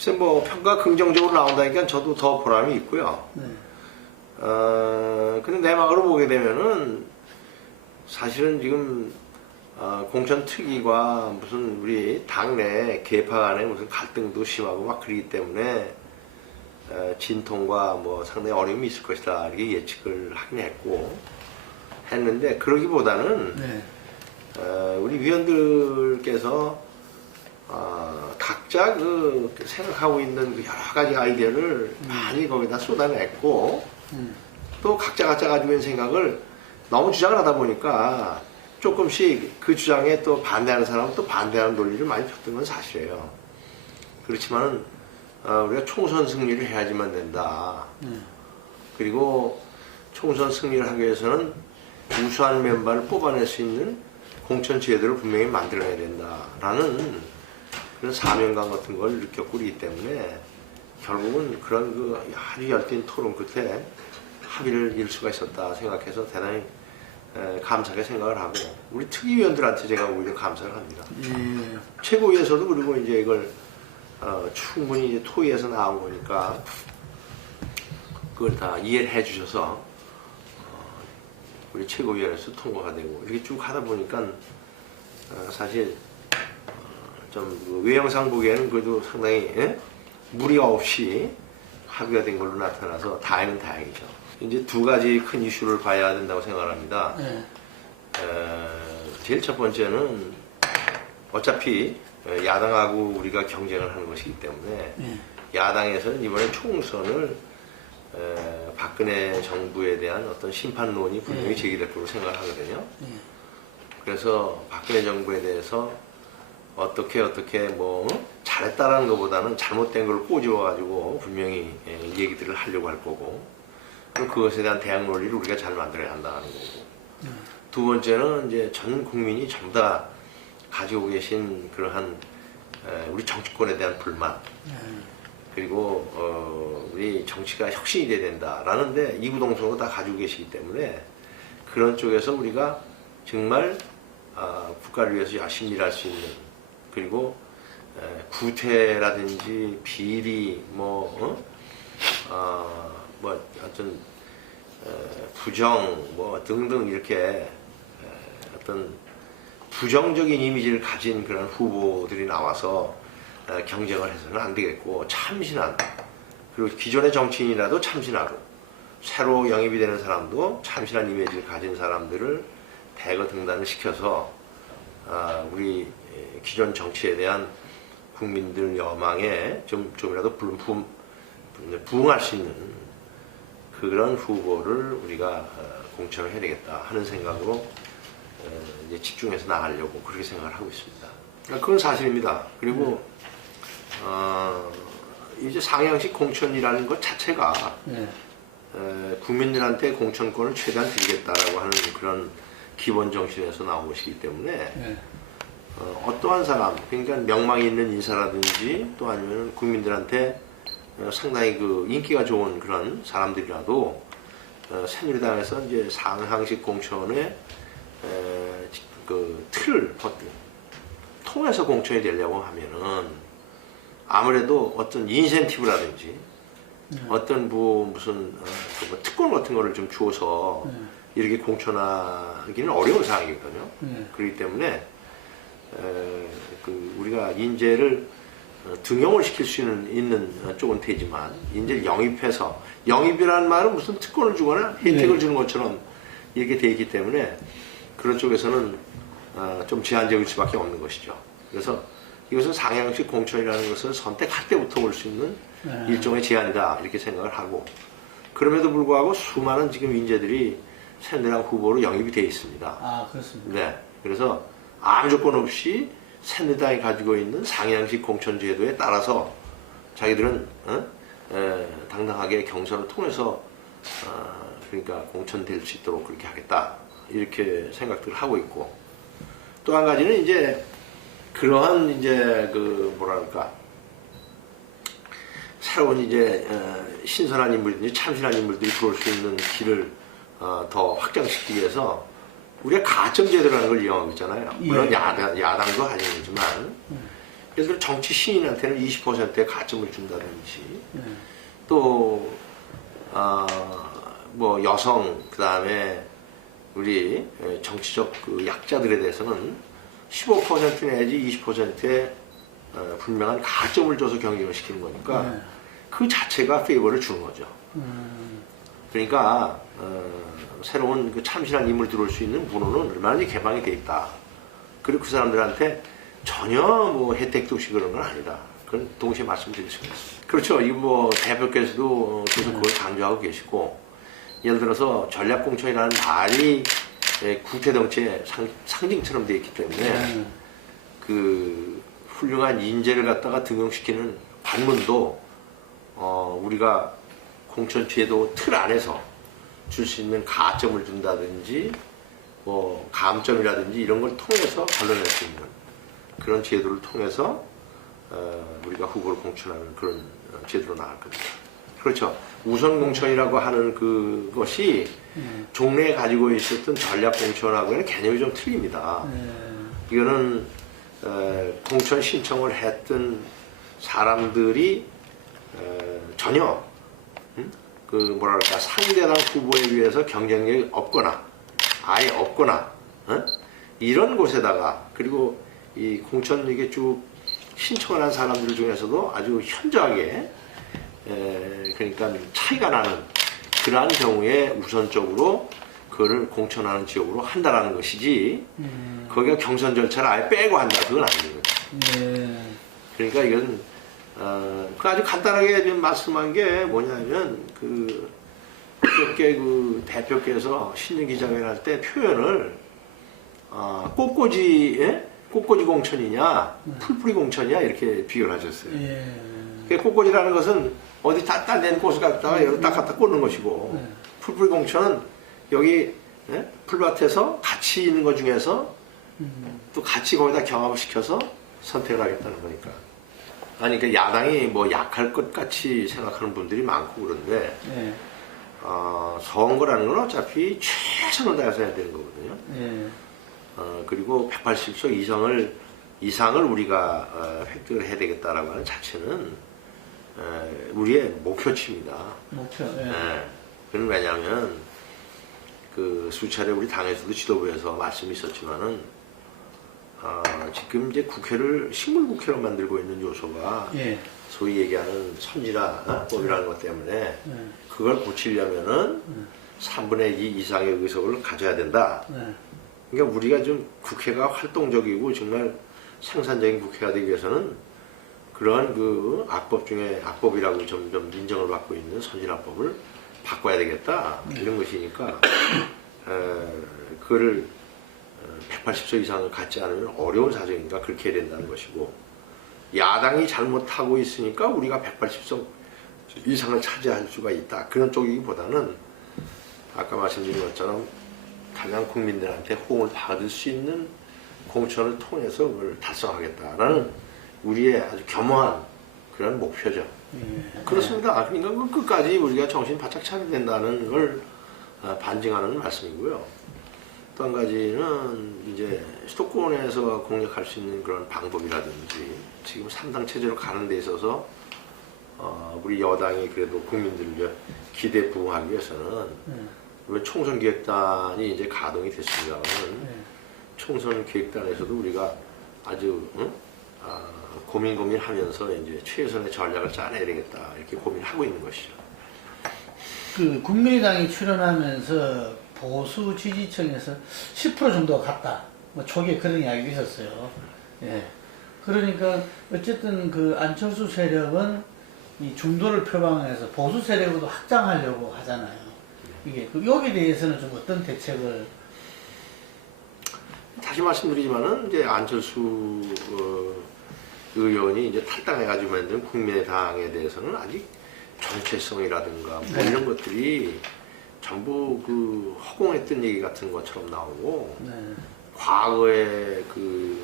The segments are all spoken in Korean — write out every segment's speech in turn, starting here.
글쎄 뭐 평가 긍정적으로 나온다니까 저도 더 보람이 있고요. 네. 근데 내막으로 보게 되면은 사실은 지금 공천 특위가 무슨 우리 당내 계파 간에 무슨 갈등도 심하고 막 그러기 때문에 진통과 뭐 상당히 어려움이 있을 것이다 이렇게 예측을 하긴 했는데 그러기보다는 네. 우리 위원들께서 각자 그 생각하고 있는 그 여러 가지 아이디어를 많이 거기다 쏟아냈고 또 각자 가지고 있는 생각을 너무 주장을 하다 보니까 조금씩 그 주장에 또 반대하는 사람은 또 반대하는 논리를 많이 폈던 건 사실이에요. 그렇지만 우리가 총선 승리를 해야지만 된다. 그리고 총선 승리를 하기 위해서는 우수한 멤버를 뽑아낼 수 있는 공천 제도를 분명히 만들어야 된다라는 그런 사명감 같은 걸 느꼈고 그러기 때문에 결국은 그런 그 아주 열띤 토론 끝에 합의를 이룰 수가 있었다 생각해서 대단히 감사하게 생각을 하고 우리 특위위원들한테 제가 오히려 감사를 합니다. 최고위에서도 그리고 이제 이걸 충분히 이제 토의에서 나온 거니까 그걸 다 이해를 해주셔서 우리 최고위원회에서 통과가 되고 이렇게 쭉 하다 보니까 사실 좀 외형상 보기에는 그래도 상당히 무리가 없이 합의가 된 걸로 나타나서 다행은 다행이죠. 이제 두 가지 큰 이슈를 봐야 된다고 생각을 합니다. 제일 첫 번째는 어차피 야당하고 우리가 경쟁을 하는 것이기 때문에 야당에서는 이번에 총선을 박근혜 정부에 대한 어떤 심판론이 분명히 제기될 거로 생각을 하거든요. 그래서 박근혜 정부에 대해서 어떻게 뭐 잘했다라는 것보다는 잘못된 걸 꼬집어가지고 분명히 얘기들을 하려고 할 거고 그것에 대한 대항 논리를 우리가 잘 만들어야 한다는 거고 두 번째는 이제 전 국민이 전부 다 가지고 계신 그러한 우리 정치권에 대한 불만 그리고 우리 정치가 혁신이 돼야 된다라는데 이구동성으로 다 가지고 계시기 때문에 그런 쪽에서 우리가 정말 국가를 위해서 열심히 일할 수 있는 그리고 구태라든지 비리 뭐 어떤 부정 뭐 등등 이렇게 어떤 부정적인 이미지를 가진 그런 후보들이 나와서 경쟁을 해서는 안 되겠고 참신한 그리고 기존의 정치인이라도 참신하고 새로 영입이 되는 사람도 참신한 이미지를 가진 사람들을 대거 등단을 시켜서 우리 기존 정치에 대한 국민들 여망에 좀이라도 부응할 수 있는 그런 후보를 우리가 공천을 해야 되겠다 하는 생각으로 이제 집중해서 나가려고 그렇게 생각을 하고 있습니다. 그건 사실입니다. 그리고 이제 상향식 공천이라는 것 자체가 국민들한테 공천권을 최대한 드리겠다라고 하는 그런 기본 정신에서 나온 것이기 때문에 어떠한 사람, 그러니까 명망이 있는 인사라든지 또 아니면 국민들한테 상당히 그 인기가 좋은 그런 사람들이라도 새누리당에서 이제 상향식 공천의 그 틀을 통해서 공천이 되려고 하면은 아무래도 어떤 인센티브라든지 어떤 무슨 뭐 특권 같은 거를 좀 주어서 이렇게 공천하기는 어려운 상황이거든요. 그렇기 때문에 우리가 인재를 등용을 시킬 수 있는 쪽은 되지만 인재를 영입해서 영입이라는 말은 무슨 특권을 주거나 혜택을 주는 것처럼 이렇게 돼 있기 때문에 그런 쪽에서는 좀 제한적일 수밖에 없는 것이죠. 그래서 이것은 상향식 공천이라는 것은 선택할 때부터 올 수 있는 일종의 제한이다 이렇게 생각을 하고 그럼에도 불구하고 수많은 지금 인재들이 새누리당 후보로 영입이 되어 있습니다. 아, 그렇습니다. 네. 그래서 아무 조건 없이 새누리당이 가지고 있는 상향식 공천 제도에 따라서 자기들은 당당하게 경선을 통해서 그러니까 공천될 수 있도록 그렇게 하겠다 이렇게 생각들을 하고 있고 또 한 가지는 이제 그러한 이제 그 뭐랄까 새로운 이제 신선한 인물들이 참신한 인물들이 들어올 수 있는 길을 더 확장시키기 위해서 우리가 가점제도라는 걸 이용하고 있잖아요. 물론 야당도 아니지만 예를 들어 정치 신인한테는 20%의 가점을 준다든지 또 뭐 여성 그다음에 우리 정치적 그 약자들에 대해서는 15% 내지 20%의 분명한 가점을 줘서 경쟁을 시키는 거니까 그 자체가 페이버를 주는 거죠. 그러니까 새로운 그 참신한 인물 들어올 수 있는 문호는 얼마나 개방이 돼 있다. 그리고 그 사람들한테 전혀 뭐 혜택도 없이 그런 건 아니다. 그건 동시에 말씀드릴 수가 있습니다. 그렇죠. 이거 뭐 대표께서도 계속 그걸 강조하고 계시고, 예를 들어서 전략공천이라는 말이 국회 정치의 상징처럼 되어 있기 때문에 그 훌륭한 인재를 갖다가 등용시키는 관문도 우리가 공천 제도 틀 안에서 줄 수 있는 가점을 준다든지 뭐 감점이라든지 이런 걸 통해서 걸러낼 수 있는 그런 제도를 통해서 우리가 후보를 공천하는 그런 제도로 나갈 겁니다. 그렇죠. 우선 공천이라고 하는 그것이 종래에 가지고 있었던 전략 공천하고는 개념이 좀 틀립니다. 이거는 공천 신청을 했던 사람들이 전혀 그 뭐랄까 상대방 후보에 비해서 경쟁력이 없거나 아예 없거나 이런 곳에다가, 그리고 이 공천 이게 쭉 신청을 한 사람들 중에서도 아주 현저하게 그러니까 차이가 나는 그러한 경우에 우선적으로 그거를 공천하는 지역으로 한다라는 것이지 거기가 경선 절차를 아예 빼고 한다 그건 아닙니다. 그러니까 이건 그 아주 간단하게 좀 말씀한 게 뭐냐면 그저께 그 대표께서 신년 기자회견 할 때 표현을 꽃꽂이 공천이냐 풀뿌리 공천이냐 이렇게 비교를 하셨어요. 꽃꽂이라는 것은 어디 딴 데는 꽃을 갖다가 여기 딱 갖다 꽂는 것이고 풀뿌리 공천은 여기 풀밭에서 같이 있는 것 중에서 또 같이 거기다 경합을 시켜서 선택을 하겠다는 거니까. 아니, 그 야당이 뭐 약할 것 같이 생각하는 분들이 많고 그런데, 선거라는 건 어차피 최선을 다해서 해야 되는 거거든요. 그리고 180석 이상을 우리가 획득을 해야 되겠다라고 하는 자체는 우리의 목표치입니다. 그건 왜냐하면 그 수차례 우리 당에서도 지도부에서 말씀이 있었지만은 지금 이제 국회를 식물국회로 만들고 있는 요소가 소위 얘기하는 선진화법이라는 것 때문에 그걸 고치려면은 3분의 2 이상의 의석을 가져야 된다. 그러니까 우리가 좀 국회가 활동적이고 정말 생산적인 국회가 되기 위해서는 그러한 그 악법 중에 악법이라고 점점 인정을 받고 있는 선진화법을 바꿔야 되겠다. 이런 것이니까 그거를 180석 이상을 갖지 않으면 어려운 사정이니까 그렇게 해야 된다는 것이고, 야당이 잘못하고 있으니까 우리가 180석 이상을 차지할 수가 있다. 그런 쪽이기보다는 아까 말씀드린 것처럼 가장 국민들한테 호응을 받을 수 있는 공천을 통해서 그걸 달성하겠다라는 우리의 아주 겸허한 그런 목표죠. 그렇습니다. 그러니까 끝까지 우리가 정신 바짝 차려야 된다는 걸 반증하는 말씀이고요. 또 한 가지는 이제 수도권에서 공략할 수 있는 그런 방법이라든지 지금 3당 체제로 가는 데 있어서 우리 여당이 그래도 국민들 기대에 부응하기 위해서는 총선 기획단이 이제 가동이 됐습니다만 총선 기획단에서도 우리가 아주 고민하면서 이제 최선의 전략을 짜내야 되겠다 이렇게 고민하고 있는 것이죠. 그 국민의당이 출연하면서 보수 지지층에서 10% 정도가 갔다. 뭐 초기에 그런 이야기가 있었어요. 그러니까 어쨌든 그 안철수 세력은 이 중도를 표방해서 보수 세력으로 확장하려고 하잖아요. 이게 여기에 대해서는 좀 어떤 대책을? 다시 말씀드리지만은 이제 안철수 의원이 이제 탈당해가지고 만든 국민의당에 대해서는 아직 정체성이라든가 뭐 이런 것들이 전부 그 허공했던 얘기 같은 것처럼 나오고 과거에 그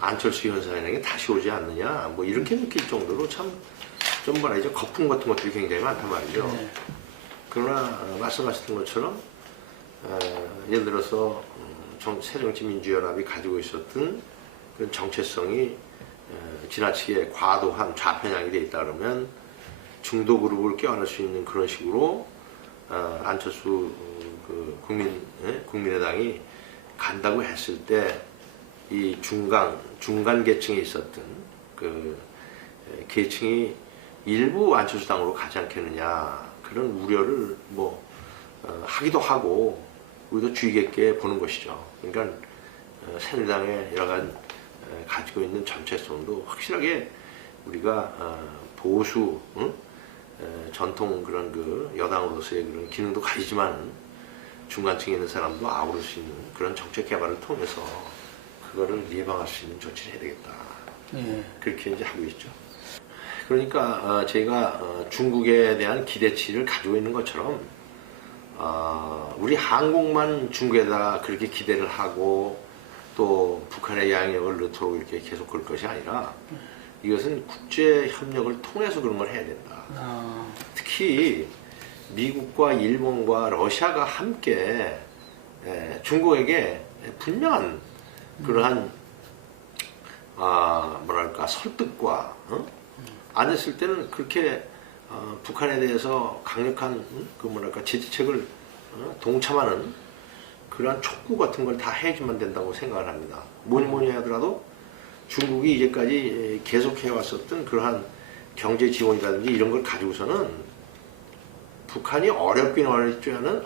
안철수 현상이라는 게 다시 오지 않느냐 뭐 이렇게 느낄 정도로 참 좀 말이죠 거품 같은 것들이 굉장히 많단 말이죠. 그러나 말씀하셨던 것처럼 예를 들어서 새정치민주연합이 가지고 있었던 그런 정체성이 지나치게 과도한 좌편향이 돼 있다 그러면 중도 그룹을 껴안을 수 있는 그런 식으로 안철수 국민의당이 간다고 했을 때 이 중간 계층에 있었던 그 계층이 일부 안철수 당으로 가지 않겠느냐 그런 우려를 하기도 하고 우리도 주의 깊게 보는 것이죠. 그러니까 새누리당의 여러 가지 가지고 있는 정체성도 확실하게 우리가 보수 전통 그런 그 여당으로서의 그런 기능도 가지지만 중간층에 있는 사람도 아우를 수 있는 그런 정책 개발을 통해서 그거를 예방할 수 있는 조치를 해야 되겠다. 그렇게 이제 하고 있죠. 그러니까 제가 중국에 대한 기대치를 가지고 있는 것처럼 우리 한국만 중국에다 그렇게 기대를 하고 또 북한의 양력을 넣도록 이렇게 계속 걸 것이 아니라 이것은 국제 협력을 통해서 그런 걸 해야 된다. 특히 미국과 일본과 러시아가 함께 중국에게 분명한 그러한 설득과 안 했을 때는 그렇게 북한에 대해서 강력한 제재책을 동참하는 그러한 촉구 같은 걸 다 해야지만 된다고 생각을 합니다. 뭐니 하더라도 중국이 이제까지 계속해 왔었던 그러한 경제 지원이라든지 이런 걸 가지고서는 북한이 어렵지만은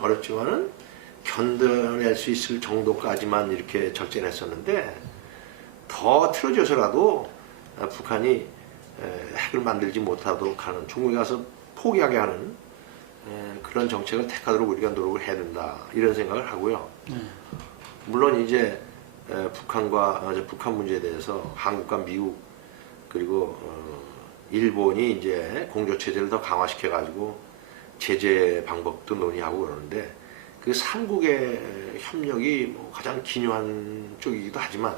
견뎌낼 수 있을 정도까지만 이렇게 절제했었는데 더 틀어져서라도 북한이 핵을 만들지 못하도록 하는 중국에 가서 포기하게 하는 그런 정책을 택하도록 우리가 노력을 해야 된다 이런 생각을 하고요. 물론 이제 북한 문제에 대해서 한국과 미국 그리고 일본이 이제 공조 체제를 더 강화시켜 가지고 제재 방법도 논의하고 그러는데 그 삼국의 협력이 가장 기묘한 쪽이기도 하지만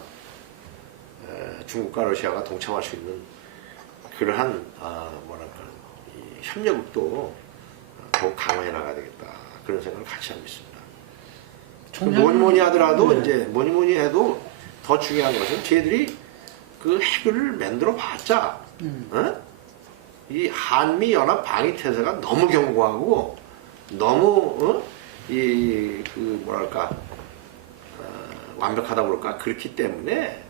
중국과 러시아가 동참할 수 있는 그러한 이 협력도 더욱 강화해 나가야 되겠다 그런 생각을 같이 하고 있습니다. 뭐니 하더라도 이제 뭐니 해도 더 중요한 것은 저희들이 그 핵을 만들어 봤자 이 한미 연합 방위 태세가 너무 견고하고 너무 완벽하다 그럴까 그렇기 때문에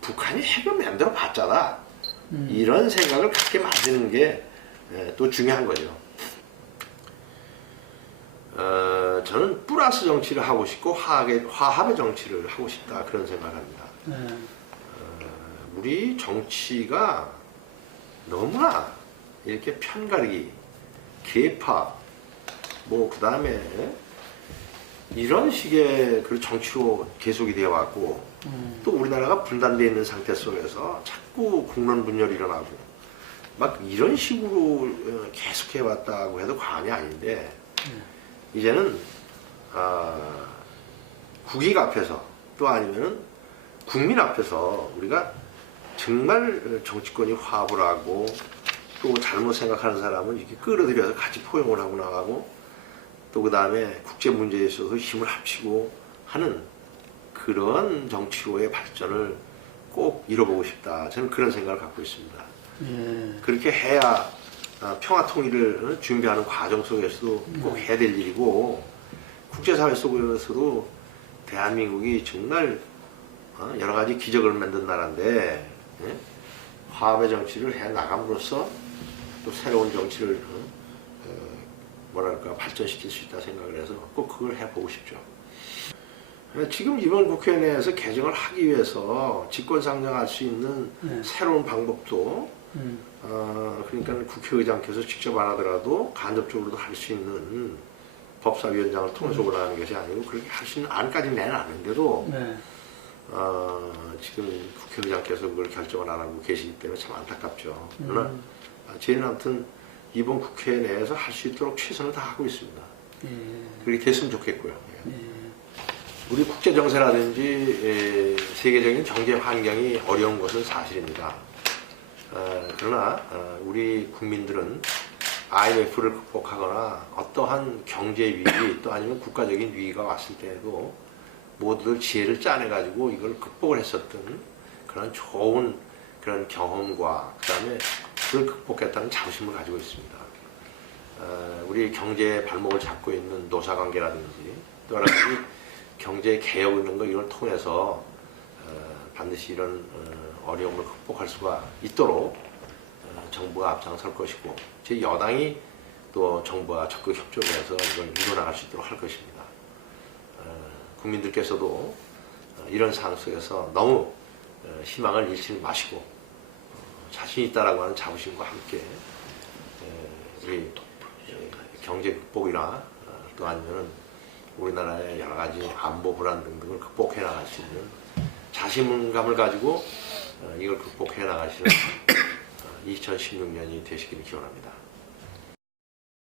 북한이 핵을 만들어 봤자다 이런 생각을 갖게 만드는 게 또 중요한 거죠. 저는 플러스 정치를 하고 싶고 화합의 정치를 하고 싶다 그런 생각을 합니다. 우리 정치가 너무나 이렇게 편가르기, 계파, 그 다음에 이런 식의 그 정치로 계속이 되어 왔고 또 우리나라가 분단되어 있는 상태 속에서 자꾸 국론 분열이 일어나고 막 이런 식으로 계속해 왔다고 해도 과언이 아닌데 이제는 국익 앞에서 또 아니면은 국민 앞에서 우리가 정말 정치권이 화합을 하고 또 잘못 생각하는 사람은 이렇게 끌어들여서 같이 포용을 하고 나가고 또 그 다음에 국제 문제에 있어서 힘을 합치고 하는 그런 정치로의 발전을 꼭 이뤄보고 싶다. 저는 그런 생각을 갖고 있습니다. 그렇게 해야 평화 통일을 준비하는 과정 속에서도 꼭 해야 될 일이고 국제사회 속에서도 대한민국이 정말 여러 가지 기적을 만든 나라인데 화합의 정치를 해 나감으로써 또 새로운 정치를 발전시킬 수 있다 생각을 해서 꼭 그걸 해보고 싶죠. 지금 이번 국회 내에서 개정을 하기 위해서 직권 상정할 수 있는 새로운 방법도 그러니까 국회의장께서 직접 안 하더라도 간접적으로도 할 수 있는 법사위원장을 통해서 올라가는 것이 아니고 그렇게 할 수 있는 안까지 내놨는데도 지금 국회의장께서 그걸 결정을 안 하고 계시기 때문에 참 안타깝죠. 그러나 저희는 아무튼 이번 국회 내에서 할 수 있도록 최선을 다하고 있습니다. 그렇게 됐으면 좋겠고요. 우리 국제 정세라든지 세계적인 경제 환경이 어려운 것은 사실입니다. 그러나 우리 국민들은 IMF를 극복하거나 어떠한 경제 위기 또 아니면 국가적인 위기가 왔을 때에도 모두들 지혜를 짜내가지고 이걸 극복을 했었던 그런 좋은 그런 경험과 그다음에 그걸 극복했다는 자부심을 가지고 있습니다. 우리 경제의 발목을 잡고 있는 노사관계라든지 또 하나 경제 개혁 있는 거 이걸 통해서 반드시 이런 어려움을 극복할 수가 있도록 정부가 앞장설 것이고 제 여당이 또 정부와 적극 협조를 해서 이걸 이뤄나갈 수 있도록 할 것입니다. 국민들께서도 이런 상황 속에서 너무 희망을 잃지 마시고 자신 있다라고 하는 자부심과 함께 우리 경제 극복이나 또 아니면 우리나라의 여러 가지 안보 불안 등등을 극복해 나갈 수 있는 자신감을 가지고 이걸 극복해 나가시는 2016년이 되시기를 기원합니다.